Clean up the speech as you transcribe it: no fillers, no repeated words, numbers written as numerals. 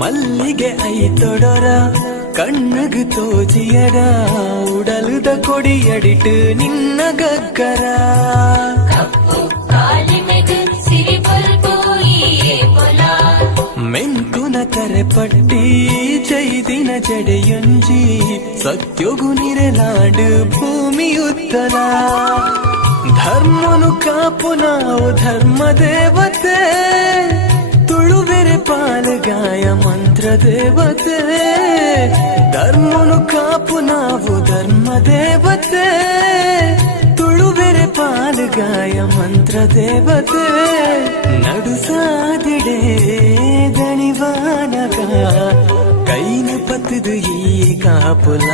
ಮಲ್ಲಿಗೆ ಐತೊಡರ ಕಣ್ಣುಗು ತೋಜಿಯರ ಉಡಲುದ ಕೊಡಿಯಡಿಟ್ಟು ನಿನ್ನ ಗಗ್ಗರ ಮೆಂಕುನ ಕರೆಪಟ್ಟಿ ಚೈದಿನ ಜಡೆಯೊಂಜಿ ಸತ್ಯೊಗು ನಿರೆನಾಡು ಭೂಮಿಯುತ್ತಲ ಧರ್ಮನು ಕಾಪು ನಾವು ಧರ್ಮ ದೇವತೆ ತುಳುವೆರೆ ಪಾಲುಗಾಯ ಮಂತ್ರ ದೇವತೆ ಧರ್ಮನು ಕಾಪು ನಾವು ಧರ್ಮ ದೇವತೆ ತುಳುವೆರೆ ಪಾಲುಗಾಯ ಮಂತ್ರ ದೇವತೆ ನಡು ಸಾದಿಡೆ ದಣಿವಾನಗ ಕೈನು ಪತ್ತದು ಈ ಕಾಪುಲ